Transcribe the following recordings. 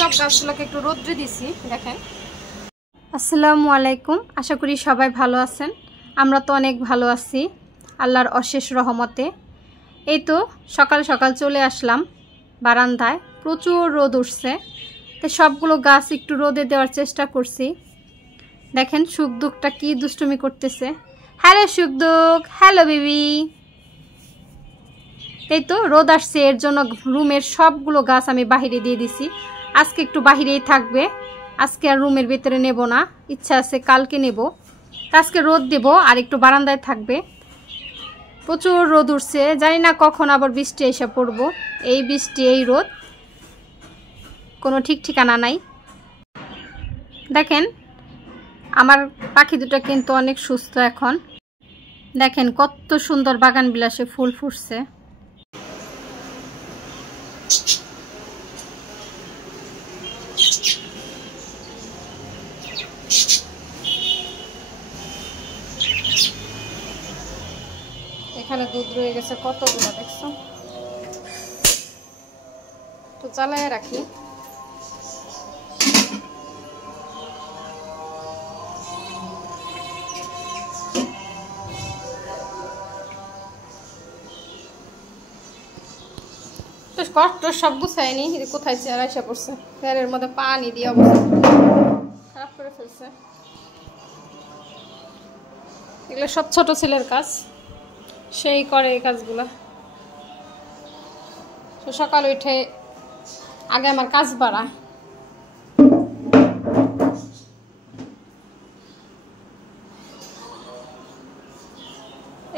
সব গাছগুলোকে একটু রোদ্রে দিছি দেখেন। আসসালামু আলাইকুম, আশা করি সবাই ভালো আছেন। আমরা তো অনেক ভালো আছি আল্লাহর অশেষ রহমতে। এই তো সকাল সকাল চলে আসলাম বারান্দায়, প্রচুর রোদ উঠছে, তো সবগুলো গাছ একটু রোদে দেওয়ার চেষ্টা করছি। দেখেন সুখদুখটা কি দুষ্টুমি করতেছে। Hello Sukhdukh, hello baby. এই তো রোদ আসছে, এর জন্য রুমের সবগুলো গাছ আমি বাহিরে দিয়ে দিছি। আজকে একটু বাহিরেই থাকবে, আজকে আর রুমের ভিতরে নেব না, ইচ্ছা আছে কালকে নেব। আজকে রোদ দেব আর একটু বারান্দায় থাকবে। প্রচুর রোদ উঠছে, জানি না কখন আবার বৃষ্টি এসে পড়বো। এই বৃষ্টি এই রোদ, কোনো ঠিক ঠিকানা নাই। দেখেন আমার পাখি দুটো কিন্তু অনেক সুস্থ এখন। দেখেন কত সুন্দর বাগান বিলাসে ফুল ফুটছে। এখানে দুধ রয়ে গেছে কতগুলো, দেখছো? তো জ্বালায় রাখি। কষ্ট সব গুছায়নি, কোথায় চেয়ার এসে পড়ছে, চেয়ারের মধ্যে পানি দিয়ে অবস্থা খারাপ করে ফেলছে। এগুলো সব ছোট ছেলের কাজ, সেই করে এই কাজগুলো। তো সকাল উঠে আগে আমার কাজ বাড়ায়।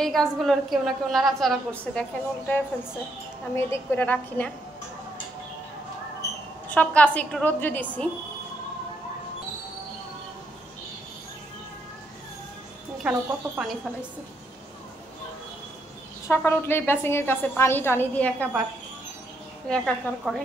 এই গাছগুলোর কেউ না কেউ নাড়াচাড়া করছে, দেখেন উল্টায় ফেলছে। আমি এদিক করে রাখি না, সব গাছে একটু রোদ্রে দিছি। এখানেও কত পানি ফেলাইছি। সকাল উঠলেই বেসিং এর কাছে পানি টানি দিয়ে একাকার করে,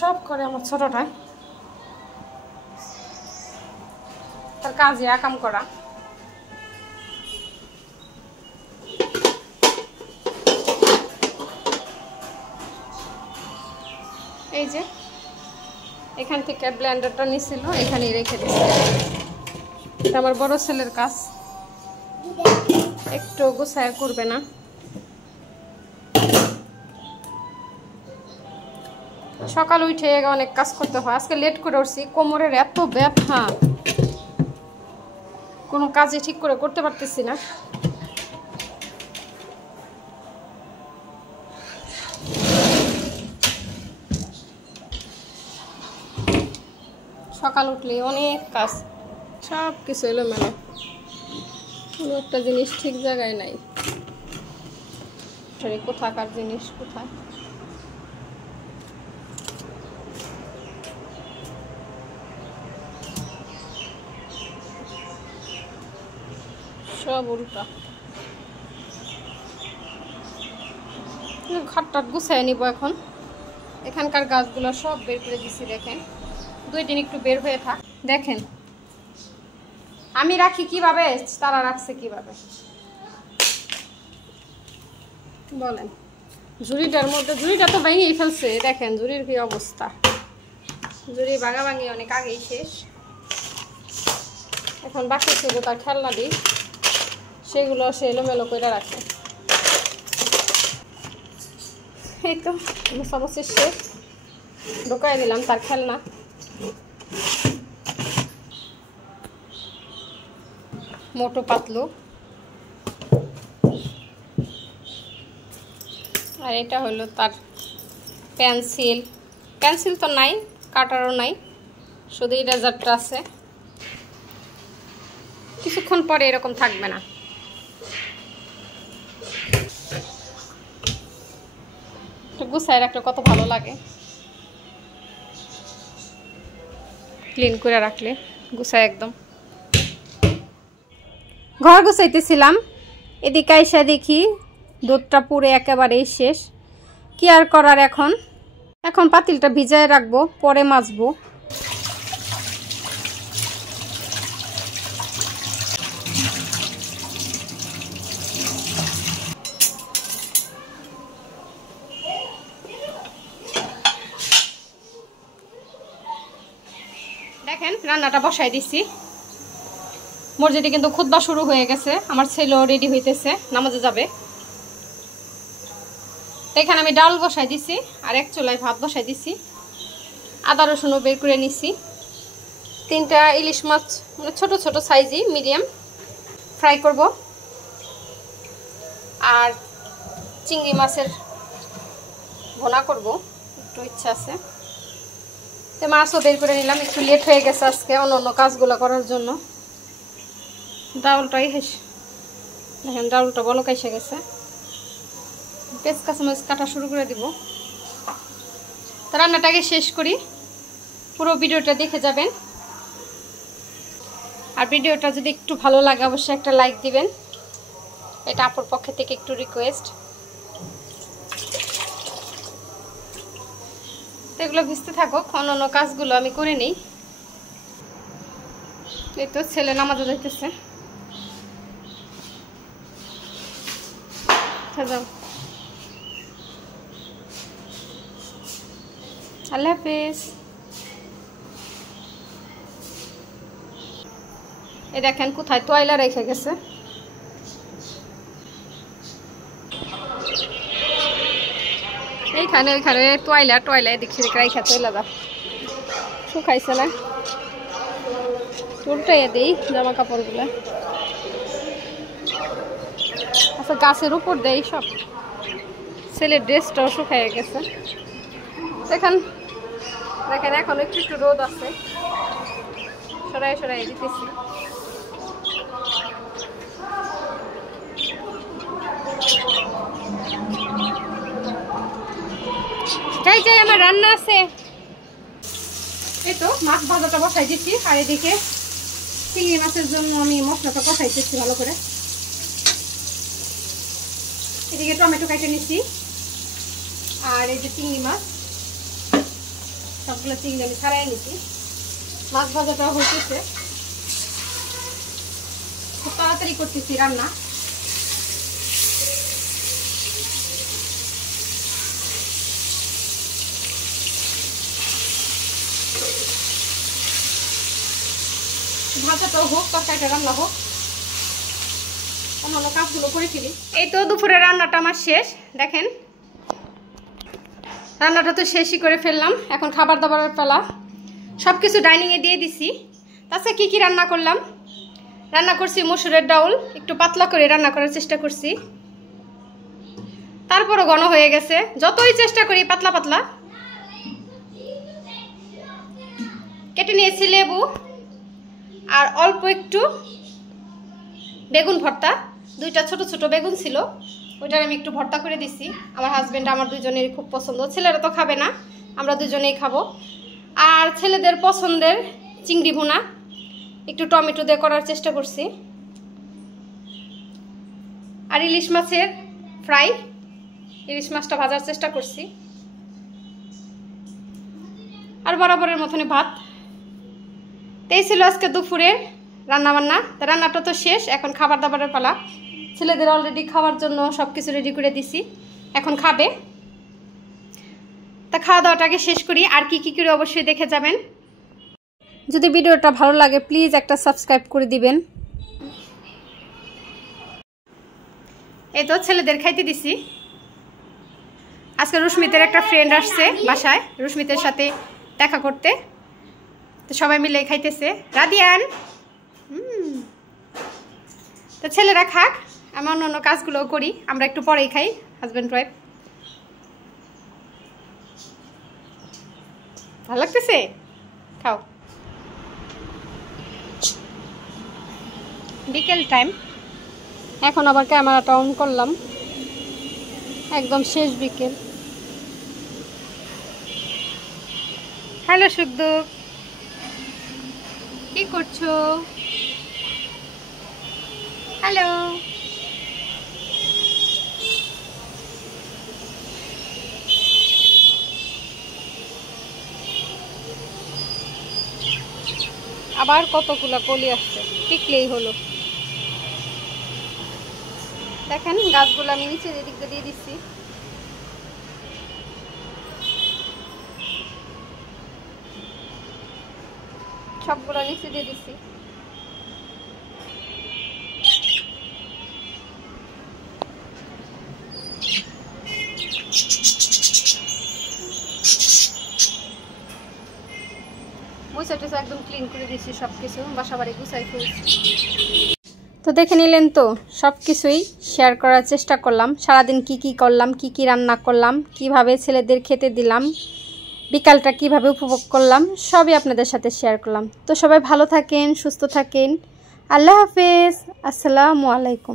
সব করে আমার ছোটটায়। তার কাজে একাম করা। এই যে এখান থেকে ব্লেন্ডারটা নিছিল, এখানেই রেখে দিচ্ছি। এটা আমার বড় ছেলের কাজ, একটু গোছায় করবে না। সকাল উঠে অনেক কাজ করতে হয়, আজকে লেট করে উঠছি, কোমরের এত ব্যথা, কোনো কাজে ঠিক করে করতে পারতেছি না। সকাল উঠলে অনেক কাজ, সব কিছু এলোমেলো, কোনো একটা জিনিস ঠিক জায়গায় নাই। কোথাকার জিনিস কোথায়। সব উল্টা। ঘরটা গুছাই নিব এখন। এখানকার গাছগুলো সব বের করে দিছি, দেখেন 2 দিন একটু বের হয়ে থাক। দেখেন আমি রাখি কিভাবে, তারা রাখছে কিভাবে বলেন। ঝুড়িটার মধ্যে, ঝুড়িটা তো ভেঙেই ফেলছে, দেখেন ঝুড়ির কি অবস্থা। ঝুড়ি ভাঙাভাঙি অনেক আগেই শেষ। এখন বাকি ছিল তার খেলনা দিই, সেগুলো সে এলোমেলো করে রাখে। এই তো সমস্যা শেষ, ঢোকাই দিলাম তার খেলনা। মোটো পাতলু, আর এটা হলো তার পেন্সিল। পেন্সিল তো নাই, কাটারও নাই, শুধু ইরেজারটা আছে। কিছুক্ষণ পরে এরকম থাকবে না। গুছায় রাখলে কত ভালো লাগে, ক্লিন করে রাখলে গুছায় একদম। ঘর গুছাইতেছিলাম, এদিকে আইসা দেখি দুধটা পুরে একেবারেই শেষ। কি আর করার, এখন পাতিলটা ভিজায় রাখবো, পরে মাজবো। দেখেন রান্নাটা বসাই দিছি। মসজিদে কিন্তু খুতবা শুরু হয়ে গেছে, আমার ছেলেও রেডি হইতেছে, নামাজে যাবে। তো এখানে আমি ডাল বসাই দিছি আর এক চুলায় ভাত বসাই দিছি। আদা রসুনও বের করে নিছি। 3টা ইলিশ মাছ মানে ছোট ছোট সাইজই মিডিয়াম ফ্রাই করব। আর চিংড়ি মাছের ভুনা করব, একটু ইচ্ছা আছে। তো মাছও বের করে নিলাম, একটু লেট হয়ে গেছে আজকে অন্য কাজগুলো করার জন্য। ডাউলটাই দেখেন ডাউলটা বলক এসে গেছে। পেঁয়াজ কাঁচামরিচ কাটা শুরু করে দিব। তো রান্নাটাকে শেষ করি, পুরো ভিডিওটা দেখে যাবেন। আর ভিডিওটা যদি একটু ভালো লাগে অবশ্যই একটা লাইক দিবেন, এটা আপুর পক্ষ থেকে একটু রিকোয়েস্ট। তো এগুলো ভিজতে থাকুক, অন্য কাজগুলো আমি করে নিই। এই তো ছেলে নামাজে যাইতেছে। যাও, আল্লাহ হাফেজ। এই দেখেন কোথায় তোয়াইলা রেখে গেছে। এইখানে ওইখানে তোয়াইলা দেখছি রাইখা চলে যা, শুকাইছে না, উল্টাইয়া দিই জামা কাপড়গুলো। আচ্ছা গাছের উপর দেয় সব, ছেলের ড্রেসটাও শুকাইয়া গেছে। দেখেন এখন একটু একটু রোদ আছে, সরাই দিতেছি। যাই আমার রান্না আছে। এই তো মাছ ভাজাটা বসাই দিচ্ছি, আর এদিকে চিংড়ি মাছের জন্য আমি মশলাটা কষাইতেছি ভালো করে। এদিকে টমেটো কেটে নিচ্ছি, আর এই যে চিংড়ি মাছ, সবগুলো চিংড়ি আমি ছাড়াই নিচ্ছি। মাছ ভাজাটা হইতেছে, খুব তাড়াতাড়ি করতেছি রান্না। ভাজাটাও হোক, তরকারিটা রান্না হোক, অন্যান্য কাজগুলো করে ফেলি। এই তো দুপুরে রান্নাটা আমার শেষ। দেখেন রান্নাটা তো শেষই করে ফেললাম, এখন খাবার দাবারের পালা। সব কিছু ডাইনিংয়ে দিয়ে দিছি। তাছাড়া কি রান্না করলাম, রান্না করছি মসুরের ডাউল, একটু পাতলা করে রান্না করার চেষ্টা করছি, তারপরও ঘন হয়ে গেছে। যতই চেষ্টা করি পাতলা পাতলা। কেটে নিয়েছি লেবু আর অল্প একটু বেগুন ভর্তা। 2টা ছোট ছোট বেগুন ছিল, ওইটার আমি একটু ভর্তা করে দিছি। আমার হাজবেন্ড আমার দুজনেরই খুব পছন্দ, ছেলেরা তো খাবে না, আমরা দুজনেই খাবো। আর ছেলেদের পছন্দের চিংড়ি ভুনা একটু টমেটো দিয়ে করার চেষ্টা করছি। আর ইলিশ মাছের ফ্রাই, ইলিশ মাছটা ভাজার চেষ্টা করছি। আর বরাবরের মতনই ভাত। এই ছিল আজকে দুপুরের রান্নাবান্না। রান্নাটা তো শেষ, এখন খাবার দাবারের পালা। ছেলেদের অলরেডি খাওয়ার জন্য সব কিছু রেডি করে দিছি, এখন খাবে। তা খাওয়া দাওয়াটাকে শেষ করি, আর কি করে অবশ্যই দেখে যাবেন। যদি ভিডিওটা ভালো লাগে প্লিজ একটা সাবস্ক্রাইব করে দিবেন। এই তো ছেলেদের খাইতে দিছি। আজকে রুস্মিতের একটা ফ্রেন্ড আসছে বাসায়, রুস্মিতের সাথে দেখা করতে, তো সবাই মিলে খাইতেছে। রাদিয়ান তো ছেলেরা খাক, আমি অন্য কাজগুলো করি, আমরা একটু পরেই খাই হাজব্যান্ড ওয়াইফ। ভালো লাগতেছে, খাও। বিকেল টাইম, এখন আবার ক্যামেরাটা অন করলাম, একদম শেষ বিকেল। হ্যালো সুখদুখ, কি করছো? হ্যালো। আবার কতগুলো কলি আসছে, টিকলেই হলো। দেখেন গাছগুলো আমি নিচে এদিক দিয়ে দিচ্ছি। সবগুলো নিচে দিয়ে দিচ্ছি। মুছাটা একদম ক্লিন করে দিচ্ছি, সবকিছু বাসা বাড়ি গুছাই ফেলছি। তো দেখে নিলেন তো, সব কিছুই শেয়ার করার চেষ্টা করলাম। সারাদিন কি কি করলাম, কি কি রান্না করলাম, কিভাবে ছেলেদের খেতে দিলাম, বিকালটা কিভাবে উপভোগ করলাম, সবই আপনাদের সাথে শেয়ার করলাম। তো সবাই ভালো থাকেন, সুস্থ থাকেন। আল্লাহ হাফেজ, আসসালামু আলাইকুম।